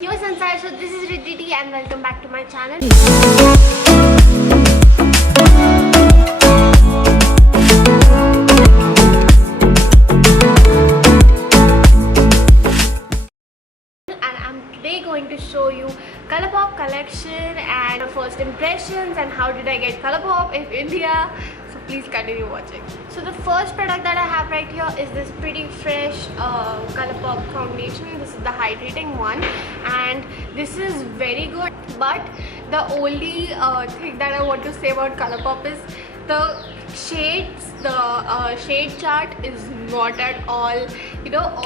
Yo Sansar, so this is Riddhi and welcome back to my channel. And I'm today going to show you Colourpop collection and first impressions and how did I get Colourpop in India. So please continue watching. So the first product that I have right here is this pretty fresh Colourpop foundation. This is the hydrating one and this is very good, but the only thing that I want to say about Colourpop is the shades, the shade chart is not at all,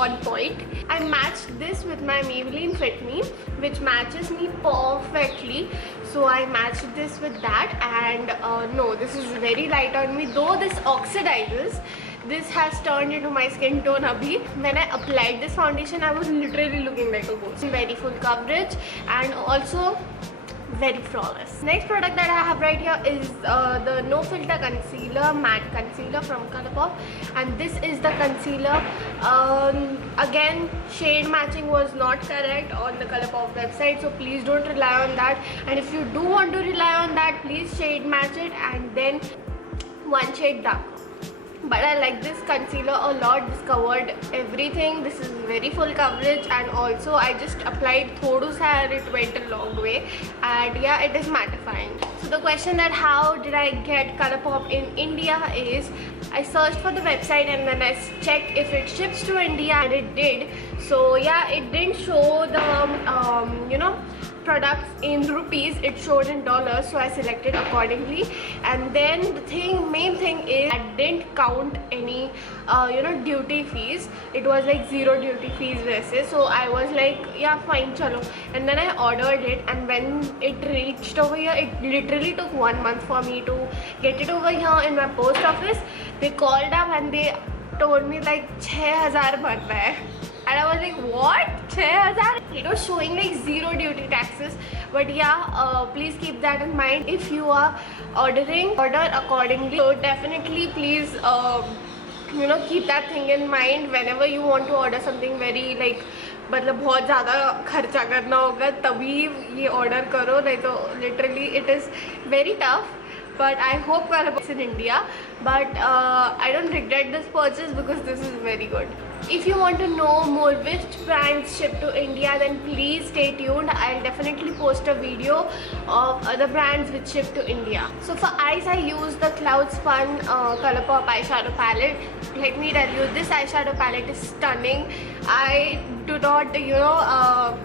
on point. I matched this with my Maybelline Fit Me, which matches me perfectly. So I matched this with that, and no, this is very light on me. Though this oxidizes, this has turned into my skin tone abhi. When I applied this foundation, I was literally looking like a ghost. Very full coverage and also very flawless. Next product that I have right here is the No Filter Concealer, Matte Concealer from Colourpop, and this is the concealer. Again, shade matching was not correct on the Colourpop website, so please don't rely on that. And if you do want to rely on that, please shade match it and then one shade darker. But I like this concealer a lot. This covered everything. This is very full coverage, and also I just applied thodu sa and it went a long way, and yeah, it is mattifying. So the question that how did I get Colourpop in India is, I searched for the website and then I checked if it ships to India, and it did. So yeah, it didn't show the products in rupees, it showed in dollars, so I selected accordingly. And then the main thing is I didn't count any duty fees. It was like zero duty fees वैसे, so I was like yeah fine chalo, and then I ordered it, and when it reached over here, it literally took 1 month for me to get it over here in my post office. They called up and they told me like 6000 भरना है. And I was like, what? 6000? It was showing like zero duty taxes. But yeah, please keep that in mind. If you are ordering, order accordingly. So definitely please keep that thing in mind whenever you want to order something very like मतलब बहुत ज़्यादा खर्चा करना होगा तभी ये order करो, नहीं तो literally it is very tough. But I hope Colourpop is in India, but I don't regret this purchase because this is very good. If you want to know more which brands ship to India, then please stay tuned. I'll definitely post a video of other brands which ship to India. So for eyes, I use the Cloud Spun Colourpop eyeshadow palette. Let me tell you, this eyeshadow palette is stunning. I do not regret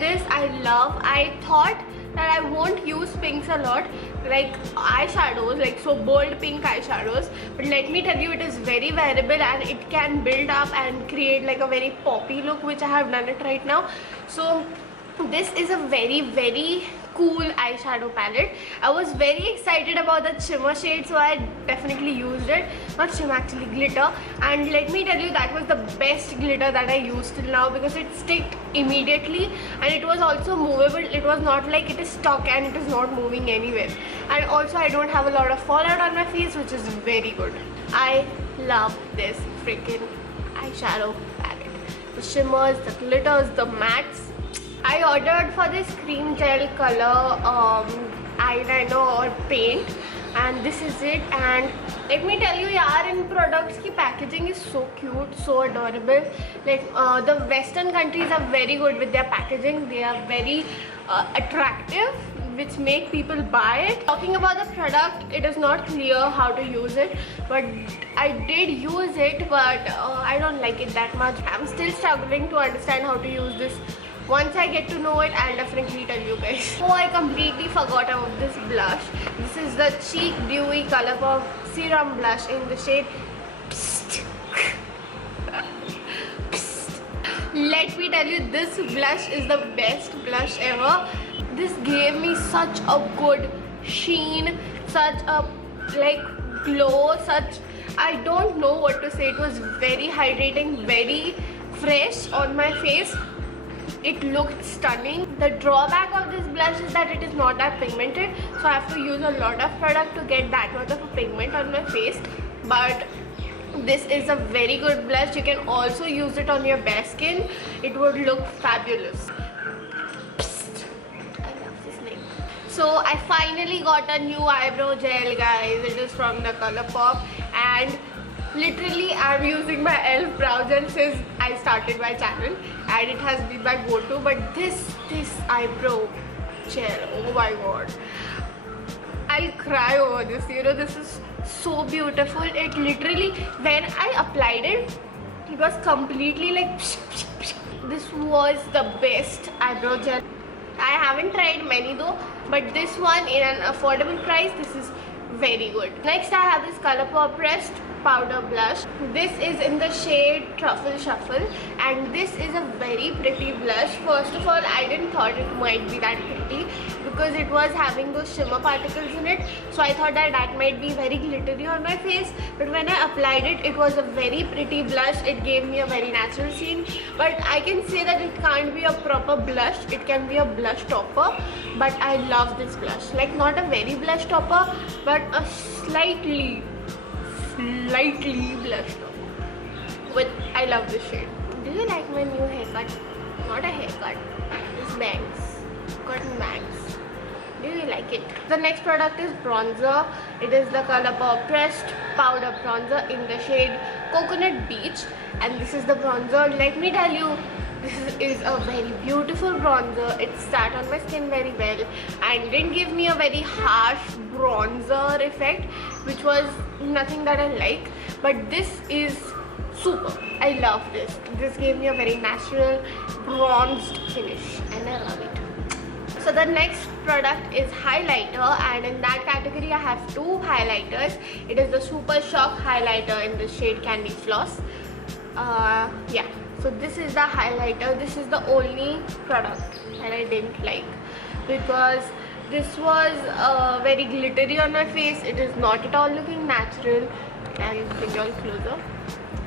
this. I thought that I won't use pinks a lot, like eyeshadows, like so bold pink eyeshadows, but let me tell you, it is very wearable and it can build up and create like a very poppy look, which I have done it right now. So this is a very cool eyeshadow palette. I was very excited about the shimmer shade, so I definitely used it. Not shimmer, actually glitter. And let me tell you, that was the best glitter that I used till now because it sticked immediately and it was also movable. It was not like it is stuck and it is not moving anywhere. And also I don't have a lot of fallout on my face, which is very good. I love this freaking eyeshadow palette. The shimmers, the glitters, the mattes. I ordered for this cream gel color eyeliner or paint, and this is it. And let me tell you, yaar, in products ki packaging is so cute, so adorable. Like the Western countries are very good with their packaging. They are very attractive, which make people buy it. Talking about the product, it is not clear how to use it, but I did use it, but I don't like it that much. I'm still struggling to understand how to use this. Once I get to know it, I'll definitely tell you guys. Oh, I completely forgot about this blush. This is the Cheek Dewy Colourpop Serum Blush in the shade Psst. Psst. Let me tell you, this blush is the best blush ever. This gave me such a good sheen, such a like glow, I don't know what to say. It was very hydrating, very fresh on my face. It looked stunning. The drawback of this blush is that it is not that pigmented, so I have to use a lot of product to get that much of a pigment on my face. But this is a very good blush. You can also use it on your bare skin. It would look fabulous. So I finally got a new eyebrow gel, guys. It is from the Colourpop, and literally I'm using my e.l.f. brow gel since I started my channel, and it has been my go-to. But this eyebrow gel, oh my god, I'll cry over this. You know, this is so beautiful. It literally, when I applied it, it was completely like this was the best eyebrow gel. I haven't tried many though, but this one in an affordable price, this is very good. Next I have this Colourpop Pressed Powder Blush. This is in the shade Truffle Shuffle, and this is a very pretty blush. First of all, I didn't thought it might be that pretty because it was having those shimmer particles in it, so I thought that might be very glittery on my face. But when I applied it, it was a very pretty blush. It gave me a very natural sheen, but I can say that it can't be a proper blush. It can be a blush topper, but I love this blush. Like, not a very blush topper, but a slightly blush topper. I love this shade. Do you like my new haircut? Not a haircut, it's bangs, cotton bangs. Do you like it? The next product is bronzer. It is the Colourpop Pressed Powder Bronzer in the shade Coconut Beach, and this is the bronzer. Let me tell you, this is a very beautiful bronzer. It sat on my skin very well and didn't give me a very harsh bronzer effect, which was nothing that I like. But this is super. I love this. This gave me a very natural bronzed finish, and I love it. So the next product is highlighter, and in that category I have two highlighters. It is the Super Shock highlighter in the shade Candy Floss. Yeah. So this is the highlighter. This is the only product that I didn't like because this was very glittery on my face. It is not at all looking natural. I'll bring you all closer.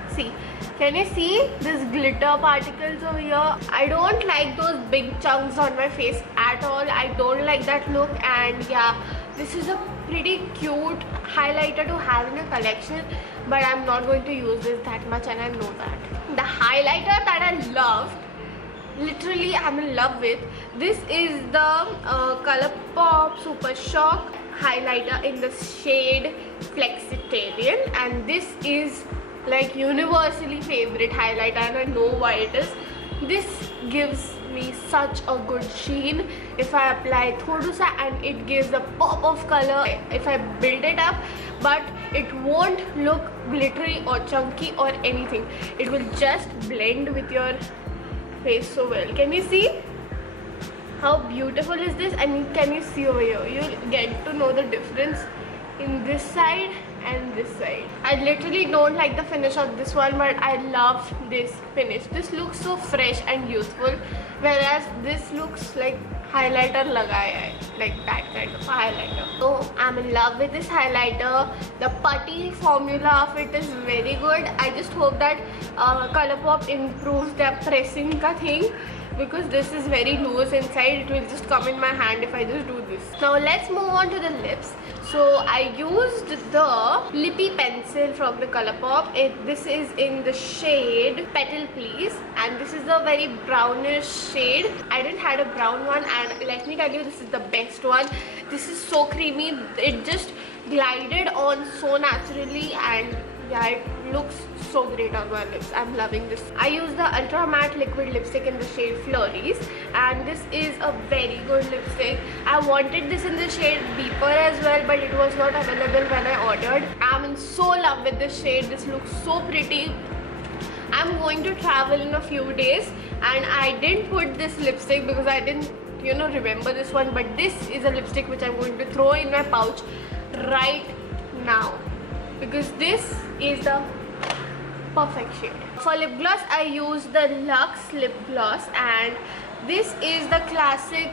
See, can you see this glitter particles over here? I don't like those big chunks on my face at all. I don't like that look, and yeah, this is a pretty cute highlighter to have in a collection, but I'm not going to use this that much, and I know that. The highlighter that I loved, literally I'm in love with, this is the Colourpop Super Shock highlighter in the shade Flexitarian, and this is like universally favorite highlighter, and I know why it is. This gives me such a good sheen if I apply thoda sa, and it gives a pop of color if I build it up, but it won't look glittery or chunky or anything. It will just blend with your face so well. Can you see how beautiful is this? And can you see over here? You'll get to know the difference in this side and this side. I literally don't like the finish of this one, but I love this finish. This looks so fresh and youthful, whereas this looks like highlighter lagaya hai, like that kind of highlighter. So I'm in love with this highlighter. The putty formula of it is very good. I just hope that Colourpop improves their pressing ka thing, because this is very loose inside. It will just come in my hand if I just do this. Now let's move on to the lips. So I used the lippy pencil from the Colourpop. This is in the shade Petal Please, and this is a very brownish shade. I didn't had a brown one, and let me tell you, this is the best one. This is so creamy. It just glided on so naturally, and yeah, it looks so great on my lips. I'm loving this. I use the Ultra Matte Liquid Lipstick in the shade Flurries, and this is a very good lipstick. I wanted this in the shade Deeper as well, but it was not available when I ordered. I'm in so love with this shade. This looks so pretty. I'm going to travel in a few days, and I didn't put this lipstick because I didn't, you know, remember this one, but this is a lipstick which I'm going to throw in my pouch right now, because this is the perfect shade. For lip gloss, I use the Luxe lip gloss, and this is the classic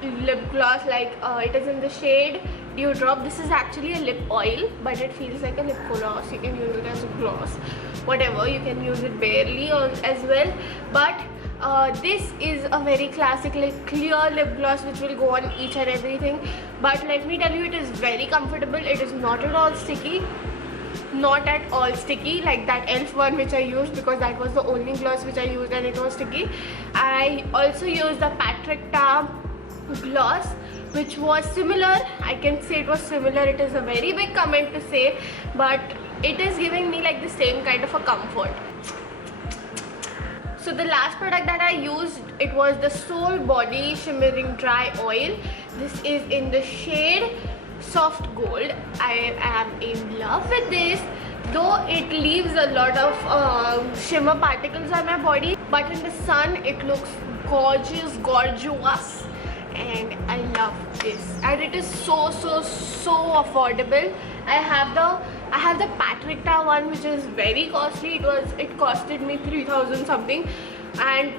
lip gloss. Like it is in the shade Dewdrop. This is actually a lip oil, but it feels like a lip gloss. You can use it as a gloss, whatever. You can use it barely as well, but this is a very classic, like clear lip gloss which will go on each and everything. But let me tell you, it is very comfortable. It is not at all sticky. Not at all sticky like that e.l.f. one which I used, because that was the only gloss which I used and it was sticky. I also used the Patrick Ta gloss which was similar. I can say it was similar. It is a very big comment to say, but it is giving me like the same kind of a comfort. So the last product that I used, it was the Soul Body Shimmering Dry Oil. This is in the shade Soft Gold. I am in love with this, though it leaves a lot of shimmer particles on my body, but in the sun it looks gorgeous, and I love this. And it is so affordable. I have the Patrickta one, which is very costly. It costed me 3,000 something, and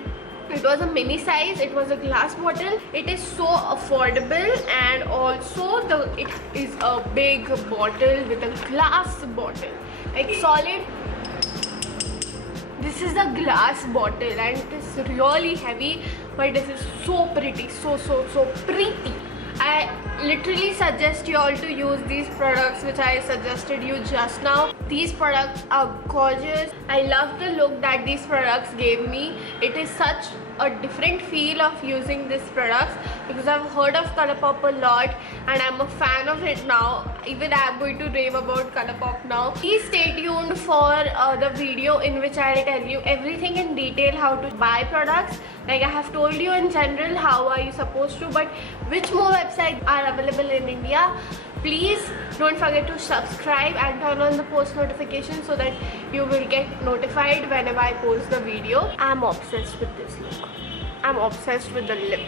it was a mini size. It was a glass bottle. It is so affordable, and also it is a big bottle with a glass bottle, like solid. This is a glass bottle and it is really heavy, but this is so pretty, so pretty. I literally suggest you all to use these products which I suggested you just now. These products are gorgeous. I love the look that these products gave me. It is such a different feel of using these products, because I've heard of Colourpop a lot and I'm a fan of it now. Even I'm going to rave about Colourpop now. Please stay tuned for the video in which I'll tell you everything in detail, how to buy products. Like I have told you in general how are you supposed to, but which more websites are available in India. Please don't forget to subscribe and turn on the post notifications so that you will get notified whenever I post the video. I'm obsessed with this look. I'm obsessed with the lip.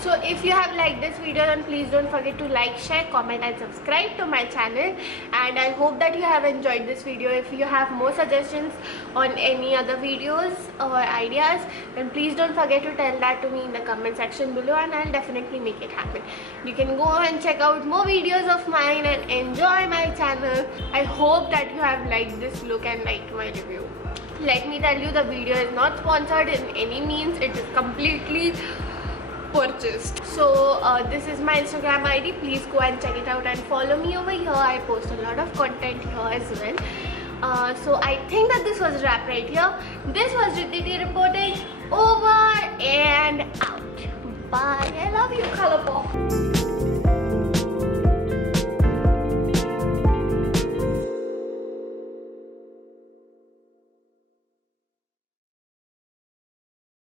So if you have liked this video, then please don't forget to like, share, comment and subscribe to my channel. And I hope that you have enjoyed this video. If you have more suggestions on any other videos or ideas, then please don't forget to tell that to me in the comment section below, and I'll definitely make it happen. You can go and check out more videos of mine and enjoy my channel. I hope that you have liked this look and liked my review. Let me tell you, the video is not sponsored in any means. It is completely purchased. So this is my Instagram ID. Please go and check it out and follow me over here. I post a lot of content here as well. So I think that this was a wrap right here. This was Riddhi reporting. Over and out. Bye. I love you, Colourpop.